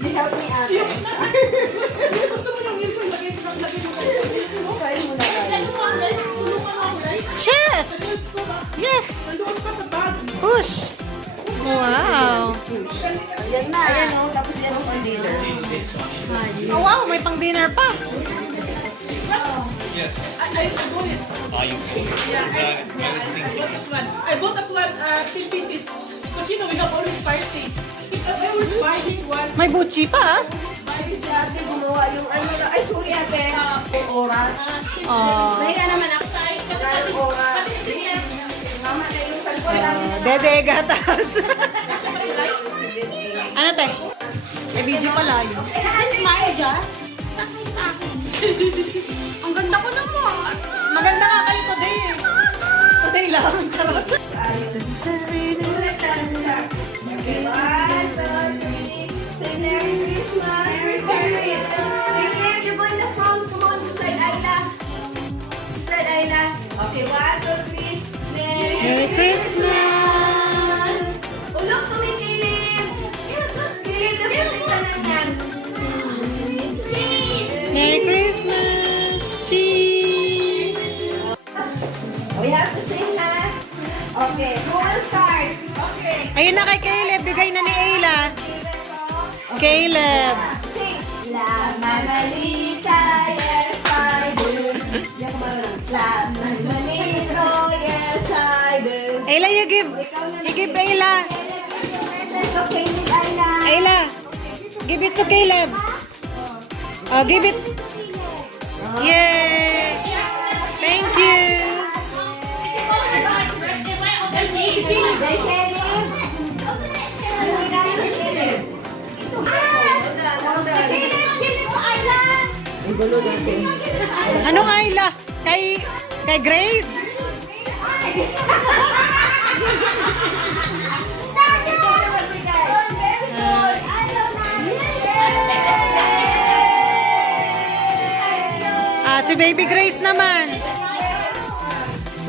You help me out. Gusto mo yung milk, lagay mo mo. Try mo na guys. Yes! Yes! Nandoon pa sa bag. Push! Wow! Ayan na. Ayan o. Tapos yan ang concealer. Oh, wow! May pang dinner pa! I bought it. Yeah, I bought a plan, 10 pieces. Because you know, we have always party. I always buy this one. May buchi pa, ah! Ay, si ate gumawa yung ano na. Ay, sorry ate. Oras. Oh, Nahiya naman ako. Sa oras. Mama na yung cellphone namin. dede gatas. Ano, te? May video pala yun. Is this mine, Jazz? Sa akin. Ang ganda ko naman. Maganda nga kayo today eh. Today lang. Charot. Okay, 1, 2, 3. Say Merry Christmas. Merry Christmas. You're going the front. Come on, beside Ayla. Beside Ayla. Okay, 1, 2, 3. Merry Christmas! Oh, look to me, Caleb. Caleb, look at the yan. Cheese! Merry Christmas! Cheese! We have to sing na. Okay, who will start? Okay. Ayun na kay Caleb. Bigay na ni Ayla. Caleb. Sing. La Mamalita, yes I do. La Mamalito, yes I do. Ayla, you give. You give Ayla. Okay, with Ayla. Ayla. Give it to Caleb. Oh, give it. Yay! Thank you. Hey, Caleb. Yung ginamit ni Caleb. Ito. Hold on. Ang gulo natin. Anong Ayla? Kay Grace? Si Baby Grace naman.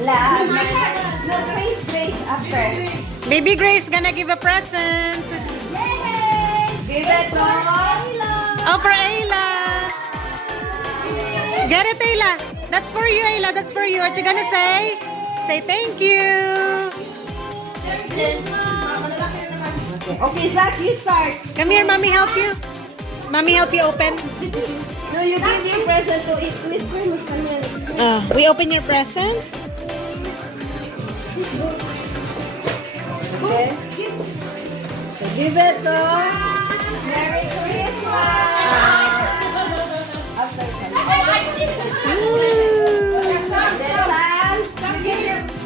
La. No, Grace after. Baby Grace gonna give a present. Give it to Oh, for Ayla. Get it, Ayla. That's for you, Ayla. That's for you. What you gonna say? Say thank you. Okay, Zach, you start. Come here, mommy help you. Mommy help you open. No, you give your present to it. Whisper mo sa kanya. We open your present. Okay. Give it to Merry Christmas. After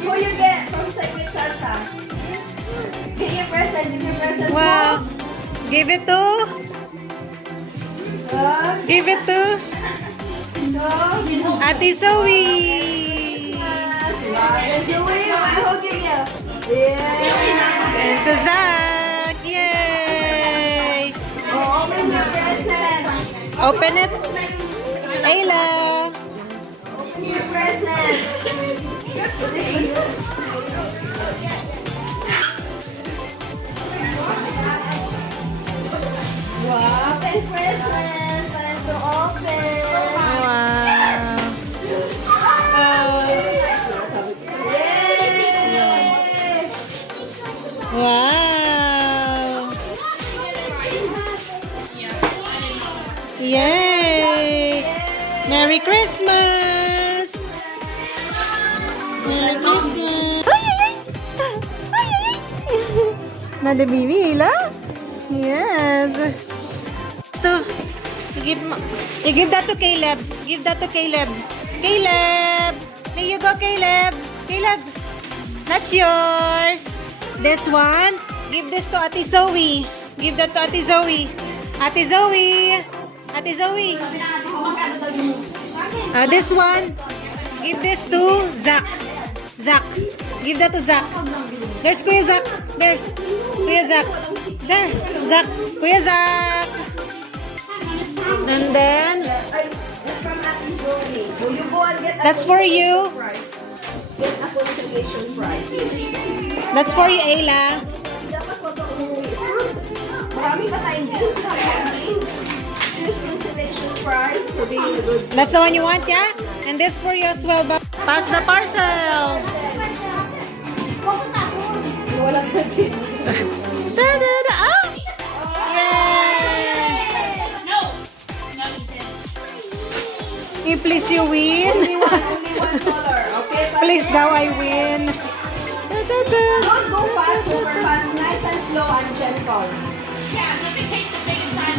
who you get from Secret Santa? Give your present. Give your present. Wow. Give it to. Give it to Ate Zoe. I'm hugging you. Yeah. And to Zach. Yay. Oh, open your present. Open it. Ayla. Open your present. Wow, open present. Time to open. Wow. Yay! Wow. Yay. Merry Christmas. Merry Christmas. Ay, ay, ay. Ay, ay, ay. Nada baby, Ayla? Yes. To you give that to Caleb. Give that to Caleb. Caleb. There you go, Caleb. Caleb. That's yours. This one. Give this to Ate Zoe. Give that to Ate Zoe. Ate Zoe. Ate Zoe. This one. Give this to Zach. Zach. Give that to Zach. There's Kuya Zach. There's Kuya Zach. There. Zach. Kuya Zach. And then, From Ate Zoe. Will you go and get a that's for you. prize? Get a consolation prize. That's for you, Ayla. Dapat ko ito umuwi. Marami pa tayong gifts. sabihin na good. That's the one you want, yeah? And this for you as well. Pass the parcel. Wala ka din. Da-da-da. Oh! Yay! Please you win. Only one color. Okay, Please daw I win. Da-da-da. Don't go fast, super fast. Nice and slow and gentle.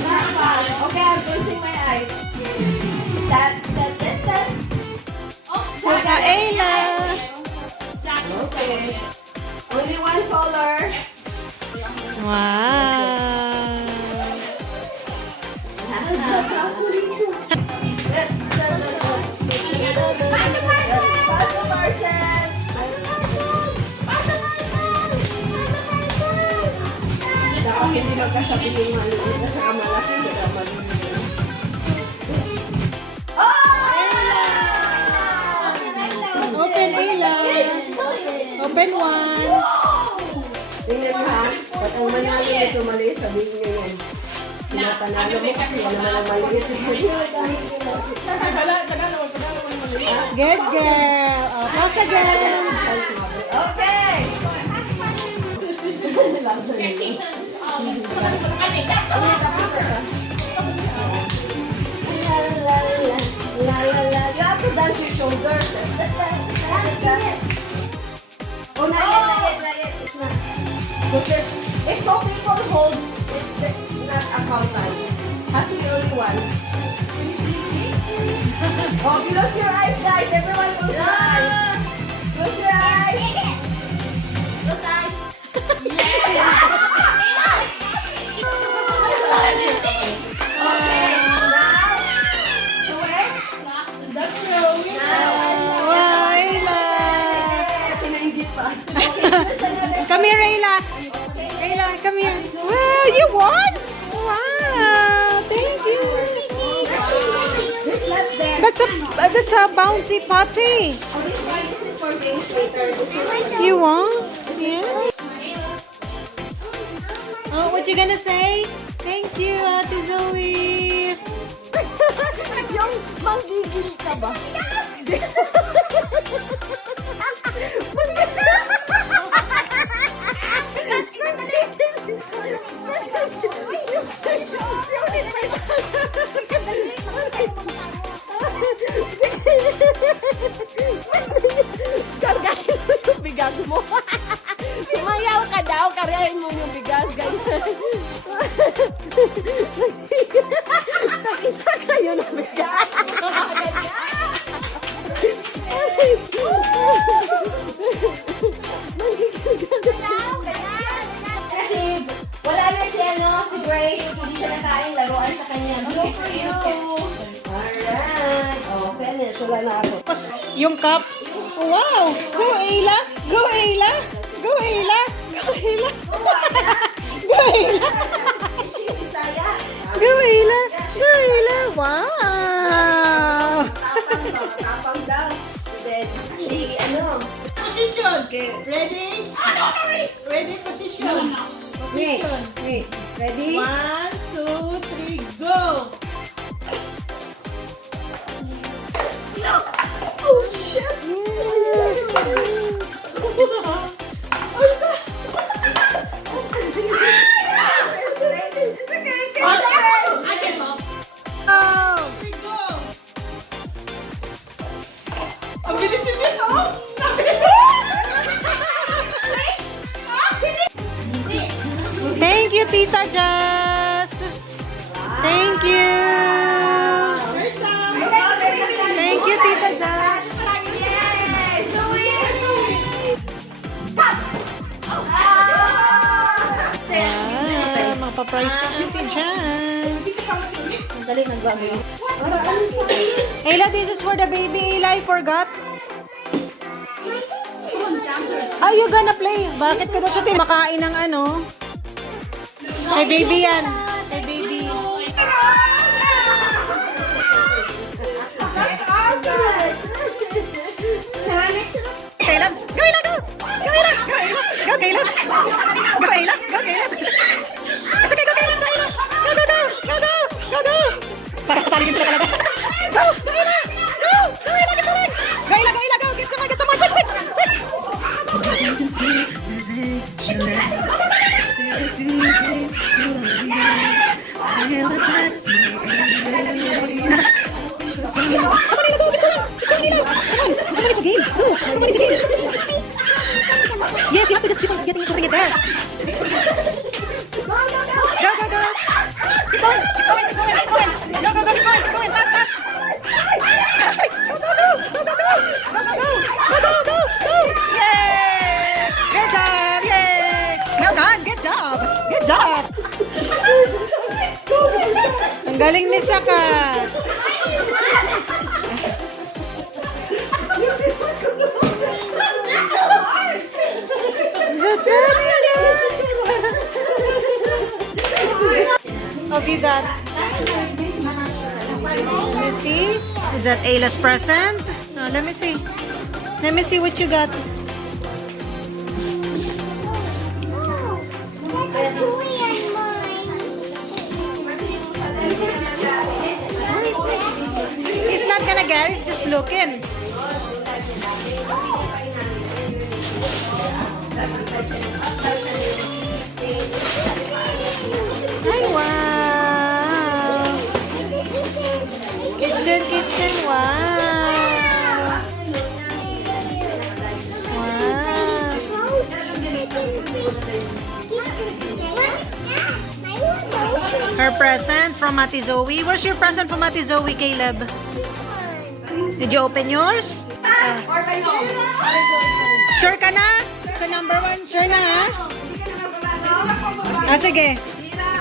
Not fast. Okay, I'm closing my eyes. That. Ayla. Okay. Only one color. Wow. Pass the parcel. Dapat hindi magkasabi yung maliit at saka malaki. Kaya maliit. Open, Ayla. Open one. Tingnan mo ha. Pag ang manalo nito maliit, sabihin nyo yan. Pinapanalo mo kasi yan naman ang maliit. Good girl. Oh, pass again. Okay! You have to dance your shoulders. Oh, not yet. It's not. Because if two people hold, it's not accountant. Has to be only one. Oh, close your eyes, guys. Everyone close your eyes. Close your eyes. Okay, now. To where? Wow, Ayla. Pinainggit pa. Okay, choose another. Come here, Ayla. Ayla, come here. Wow, you won? Wow, thank you. There's left there. That's a bouncy potty. Oh, this is for games later. This is You won? Yeah. Oh, what you gonna say? Thank you, Ate Zoe. yung manggigil ka ba? Gargahin mo yung bigas mo. Sumayaw ka daw, karyahin mo yung bigas. Ganyan. Nag-isa kayo ng bigas. Kasi wala na si si Grace. Hindi siya nakain. Laruan sa kanya. Good for you. Alright. Oh, finish. Wala na ako. Tapos, yung cups. Wow! Go, Ayla! Go, Ayla! Go, Ayla! Go, Ayla! Go, Ayla! Go, Ayla! Go, Ayla! Wow! Tapang daw. Then, she, Position. Ready? Ready, position. Position. Wait. Ready? 1, 2, 3, go! Oh, shit! Yes! It's okay. I can help. Oh! Go! Ang bilis din ito! Thank you, Tita Jazz! Thank you! There's some. Thank you, Tita Jazz! Yay! So Ah, mapaprice na Auntie Jazz. Dali, nagbago. Ayla, this is for the baby. Ayla, I forgot. Are you gonna play? Bakit ka doon sa makain ng ano? Kay baby yan. Kay baby. Kailan? Go, Ayla, go! Go, Ayla! Go, Ayla! Go, Kailan! Go, Ayla! Go, Kailan! It's okay, go, Kailan! Go, Ayla! Go, go, go! Go, go! Go, go! Parang kasali din sila talaga. Go! Go, Ayla! Go! Go, Ayla! Get the ring! Go, Ayla! Go, Ayla! Go! Get some more! Get some more! Quick! Quick! Quick! Come on, Ayla! Go! Get the ring! Get the ring, Ayla! Come on! Come on, it's a game! Go! Come on, it's a game! Yes, you have to just keep on getting putting it there. Go, go, go! Keep going! Keep going! Keep going! Keep going! Go, go, go! Keep going! Keep going! Fast, fast! Go, go, go! Go, go, go! Go, go, go! Go, go, go! Go! Yay! Good job! Yay! Well done! Good job! Good job! Ang galing ni Saka! Have you got? Let me see. Is that Ayla's present? No, let me see. Let me see what you got. He's not gonna get it. Just looking. Ay, wow! Kitchen, kitchen, wow! Her present from Ate Zoe. Where's your present from Ate Zoe, Caleb? Did you open yours? Sure ka na? Sa number 1? Sure na ha? Sige.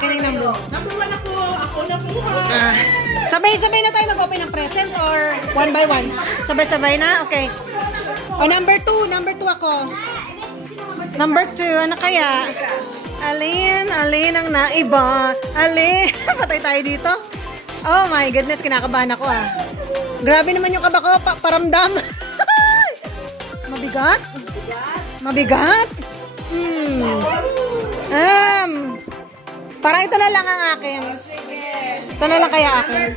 Kaning number. Number 1 ako. Ako na kuha. Sabay-sabay na tayo mag-open ng present or one by one? Sabay-sabay na? Okay. O, number 2. Number 2 ako. Number 2. Ano kaya? Alin ang naiba. Alin. Patay tayo dito. Oh my goodness, kinakabahan ako ah. Grabe naman yung kaba ko. Paramdam. Mabigat? Mabigat? Parang ito na lang ang akin. Ito na lang kaya akin.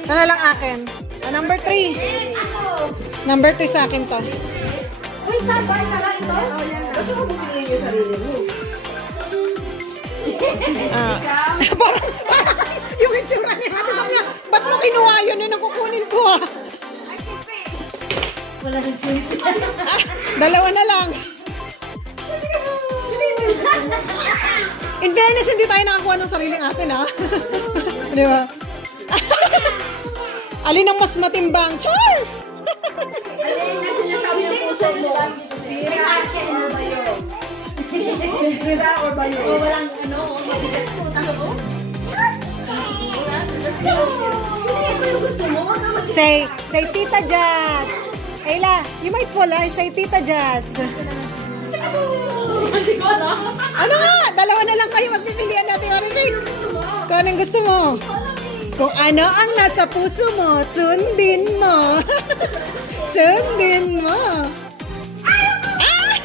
Ito na lang akin. Number 3. Number 3 sa akin to. Uy, sabay ka lang ito? Gusto mo bumili yung sarili mo? Parang yung itsura ni Ate sabi niya, ba't mo kinuha yun? Yun ang kukunin ko ah. Wala nang choice. Dalawa na lang. In fairness, hindi tayo nakakuha ng sariling atin ha. Di ba? Alin ang mas matimbang? Char! Alin na sinasabi ng puso mo? Tira or bayo? Tira or bayo? Walang ano, mabigat po. Tama po? Ano yung gusto mo? Huwag ka mag- Say Tita Jazz. Ayla, you might fall ha. Say Tita Jazz. Hindi ko alam. Ano nga? Dalawa na lang kayo magpipilian natin. Kung anong gusto mo. Kung ano ang nasa puso mo, sundin mo. Sundin mo. Ah!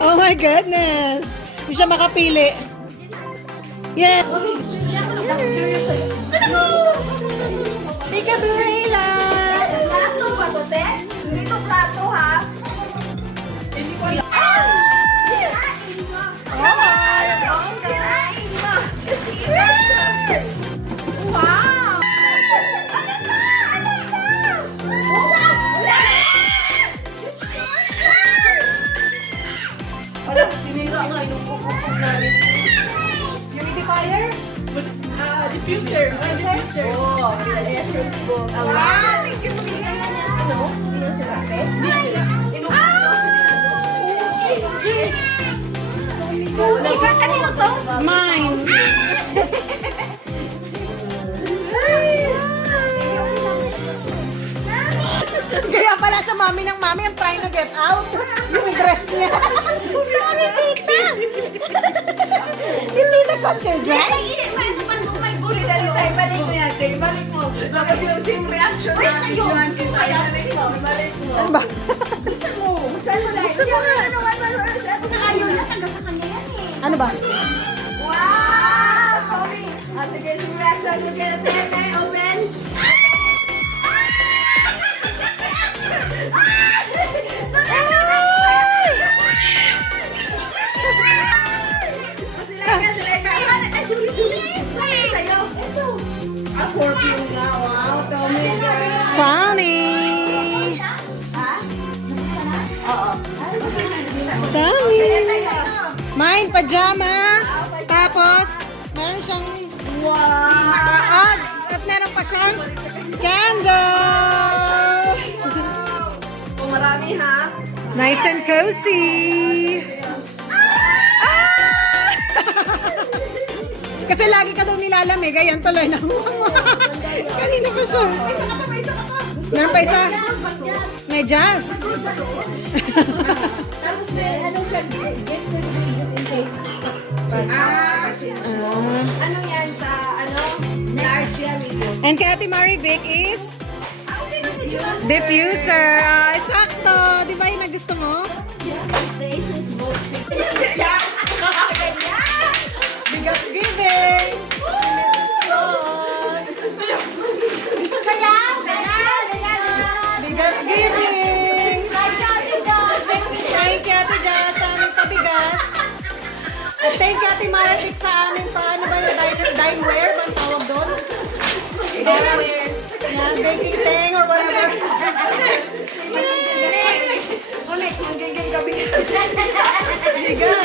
Oh my goodness. Hindi siya makapili. Yeah. Tika Ayla. Plato ba to, te? Hindi to plato, ha? Hindi ko alam. Wow! Ano to? Ano to? Wala, sinira nga yung kukukog namin. Humidifier? Diffuser. Diffuser. Oh, essence book. Wow! Thank you for bigyan na niya. Ano? Bigyan sila, te? Ikaw, kanino to? Mine. Kaya pala siya mami ng mami. I'm trying to get out. Yung dress niya. Sorry, tita. Hindi na cut your dress. Dali tayo, balik mo yan, Jay. Balik mo. Tapos yung same reaction namin. Yung si tayo, balik mo. Balik mo. Ano ba? Buksan mo. Buksan mo dahil. Buksan mo. Ayaw na, taga sa kanya yan eh. Ano ba? Wow! Tommy! Sige, same reaction. You can open. Mine, pajama. Tapos, meron siyang Uggs. At meron pa siyang candle. Oh, marami ha. Nice and cozy. Ah! Kasi lagi ka daw nilalamig. Ayan tuloy na. Kanina pa siya. Meron pa isa. May jazz. Tapos may ano siya, gift for the just in case. Ano yan sa ano? Large yan. And kay Ate Marivic is diffuser. Sakto. Di ba yung nagusto mo? The Aces both. Bigas giving. Mrs. Claus. Bigas giving. Thank you, Ate Jazz, sa aming pabigas. At thank you, Ate Marivic, sa aming paano ba na dineware? Bang tawag doon? Dineware. Yeah, baking thing or whatever. Ulit, magiging gabi. Bigas.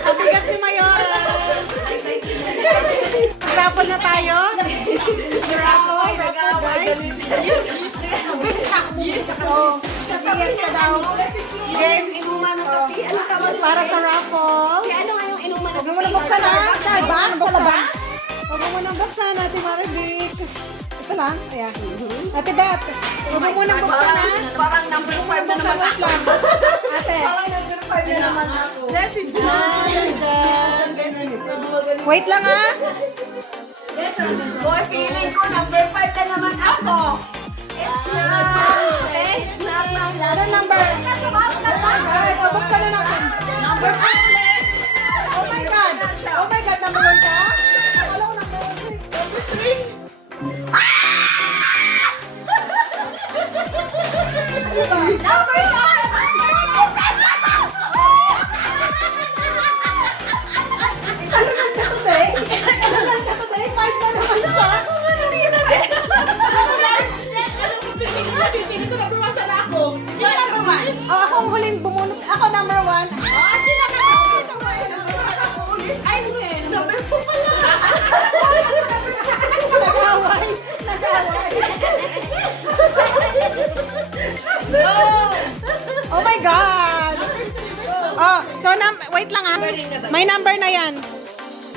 Pabigas ni Mayora. Raffle na tayo. Nagaway, galit. Yes ka daw. Game. Inuman ng kape. Ano ka ba? Para sa raffle. Ano nga yung inuman ng Huwag mo nang buksan ha. Ano buksan? Huwag mo nang buksan, Ate Marivic. Isa lang. Ayan. Ate Beth, huwag mo nang buksan ha. Parang number 5 na Buksan, naman wait ako. lang. Ate. Parang number 5 na naman ako. That is Wait lang ha. Boy, feeling ko number 5 na naman ako. It's not. It's not my love. Ano number? Alright, o, buksan na natin. Number 5 ulit. Oh my God. Oh my God, number 1 ka? Wala ko number 1. Number 3. Number 5. Talunan ka today? Talunan ka today? 5 na naman siya. Hindi na din. Pili ko number 1 sana ako. Sino number 1? Oh, ako ang huling bumunot. Ako number 1. Oh, sino number 1? Ay, number 2 pala. Nag-away. Nag-away. Oh my God. Oh, so wait lang ha. May number na yan.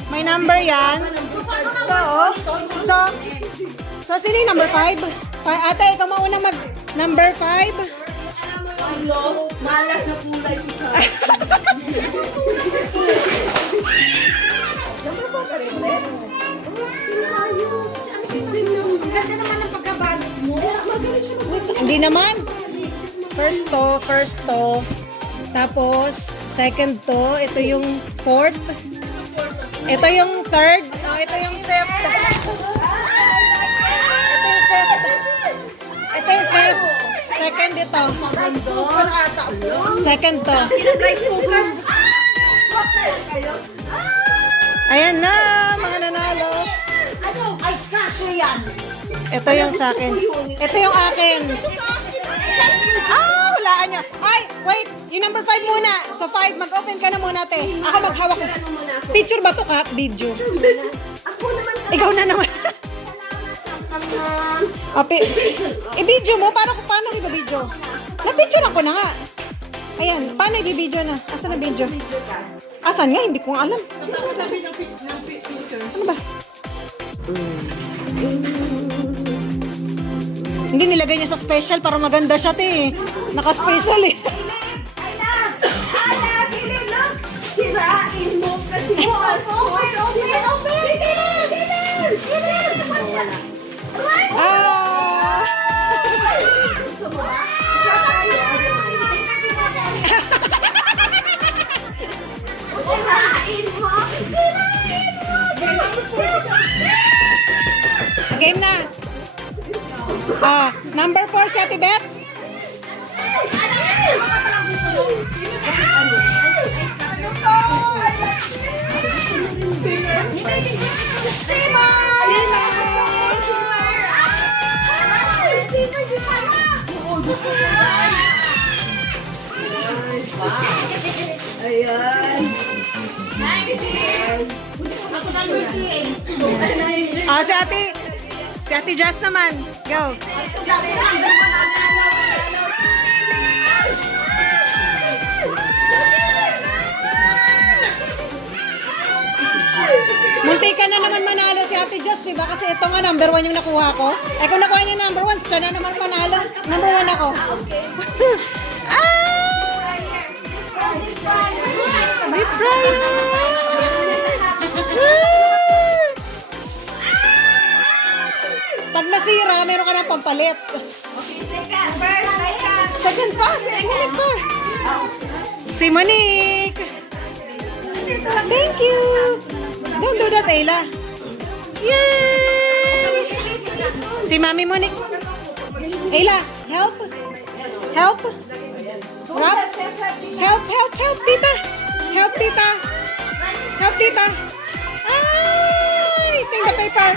May number yan. So sino yung number 5? Ate, ikaw mauna mag number 5. Ano? Malas na kulay ko sa... Number 4 ka rin, eh? Ang ganda naman ng pagkabalot mo. Magaling siya mag- Hindi naman. First to. Tapos, second to. Ito yung fourth. Ito yung third. Oh, ito yung fifth. Ito yung fifth. Second ito. Second to. Rice cooker. Swap na lang kayo. Ayan na, mga nanalo. Ano? Ice crusher yan. Ito yung sa akin. Ito yung akin. Ah, hulaan niya. Ay, wait. Yung number 5 muna. So 5, mag-open ka na muna, te. Ako maghawak. Ano muna ako? Picture ba to ka? Video. Ako naman ka. Ikaw na naman. Salamat. Api, i-video mo? Paano i-video? Na-picture ako na nga. Ayan, paano i-video na? Asan na video? Asan nga? Hindi ko nga alam. Tabi ng picture. Ano ba? Hindi nilagay niya sa special para maganda siya, te. Naka-special eh. Ala, Billy, look! Sirain mo kasi. Open! Ah! Gusto mo ba? Sirain mo! Game na. Number 4 si Ate Beth. Ayan. Ako number 3 eh. Ah, si Ate Jess naman. Go. Munti ka na naman manalo si Ate Jess, di ba? Kasi ito nga, number 1 yung nakuha ko. Eh, kung nakuha niya number 1, siya na naman manalo. Number 1 ako. Deep fryer! Pag nasira, meron ka ng pampalit. Second pa, second pa. Si Monique. Thank you. Don't do that, Ayla. Yay! Si Mami Monique. Ayla, help. Help. Wrap. Help, tita. Help, tita. Help, tita. Ay! Take the paper.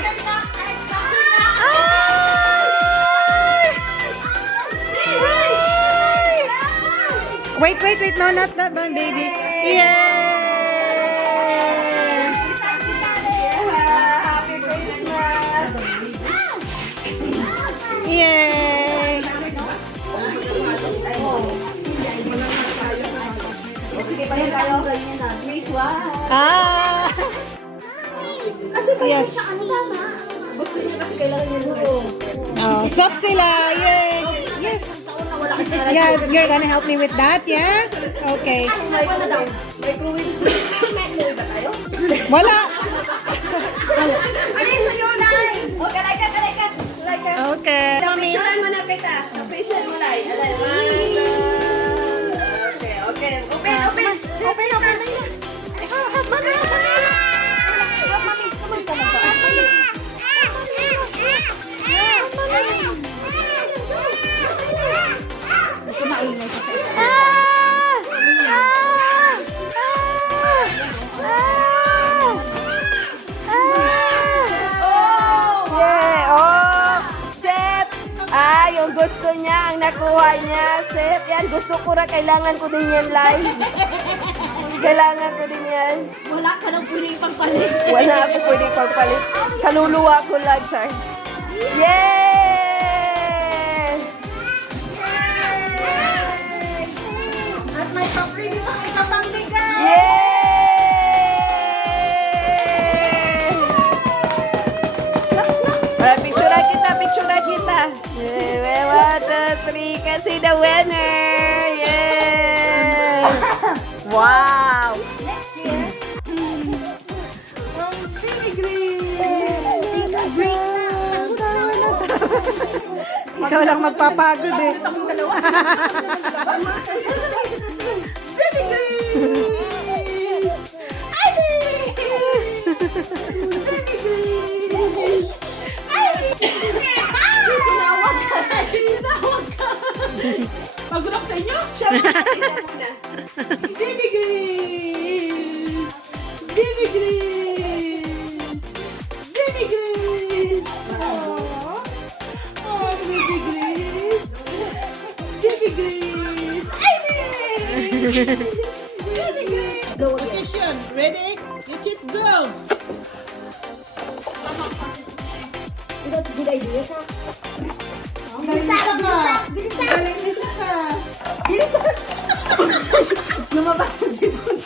Wait. No, not that one, baby. Yay! Happy Christmas! Yay! Sige pa rin tayo. Miss One. Ah! Kasi Yes. gusto niya kasi kailangan niya doon. Oh, swap sila. Yay! Yes. Yeah, you're gonna help me with that, yeah? Okay. Microwave. Microwave ba tayo? Wala. Ano yung sa'yo, Nay? Okay, like ka. Okay. Mami. Picturean mo na kita. Sa facial mo, Nay. Okay. Open. Yung gusto niya, ang nakuha niya, set. Yan, gusto ko rin, kailangan ko din yan, live. Kailangan ko din yan. Wala ka nang pwedeng pagpalit. Wala ako pwede pagpalit. Kaluluwa ko lang, Char. Yay! At may pa-freebie pang isa pang bigay. Yay! Picture kita. Yay! 1, 2, 3, kasi the winner! Yay! Wow! Next year. Ikaw lang magpapagod eh. Pagod ako sa inyo? Siya muna. Baby Grace! Baby Grace! Baby Grace! Oh, Baby Grace! Baby Grace! Baby Grace! Position. Ready? Get it, go! That's a good idea, Sa. Bilisan ka. Lumabas sa dibon.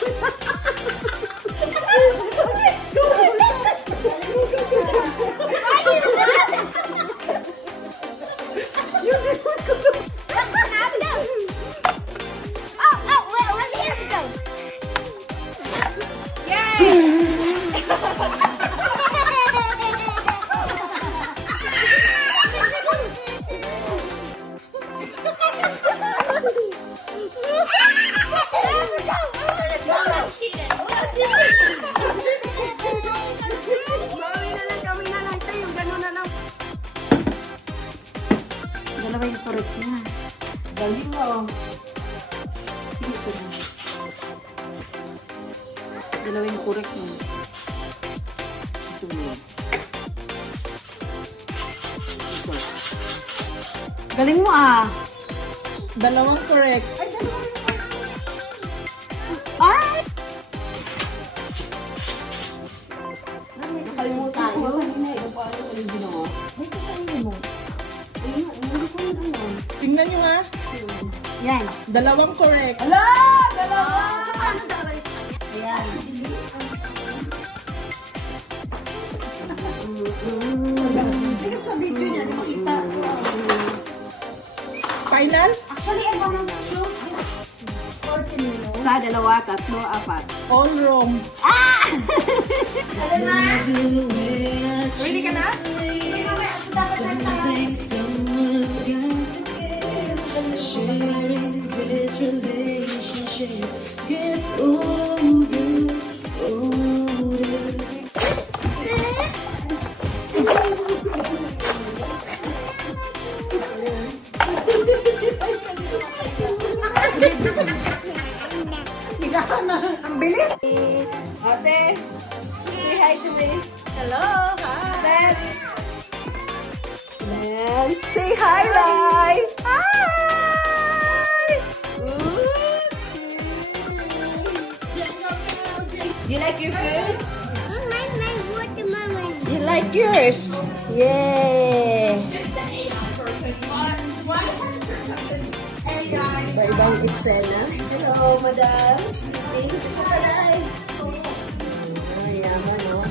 Dalawa yung correct niya. Galing mo. Sige ko na. Dalawa yung correct niya. Sunod. Ito. Galing mo ah. Dalawang correct. Ay! original. Ay, ito sa inyo mo. Ano, hindi ko na alam. Tingnan nyo nga. Yan. Dalawang correct. Ala! Dalawa! Ayan. Tingnan sa video niya, di makita. Final? Actually, I wanna close this 14 minutes. Sa dalawa, tatlo, apat. All wrong. Ready ka na? Hindi mamaya, so dapat na Sharing this relationship gets older, older. Ang bilis! Ate, say hi to me. Hello. Hi. Then, say hi, Lai. Hi! Ooh. You like your food? You like yours? Yay! Ibang Excel na. Hello, madam. Thank you for life. Yaman, no?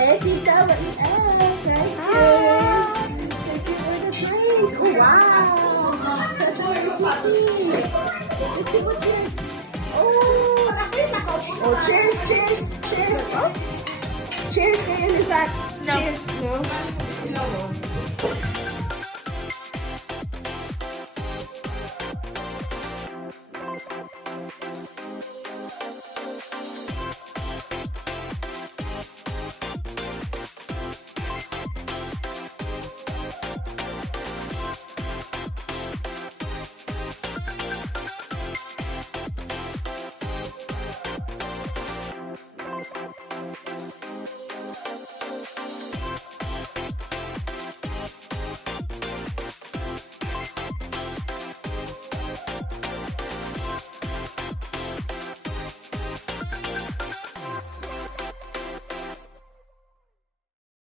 Hey, tita, what you else? Thank you. Thank you for the praise. Oh, wow. Such a nice to see. Let's see what's yours. Oh, cheers, cheers, cheers. Cheers kayo, Lizette. Cheers, no?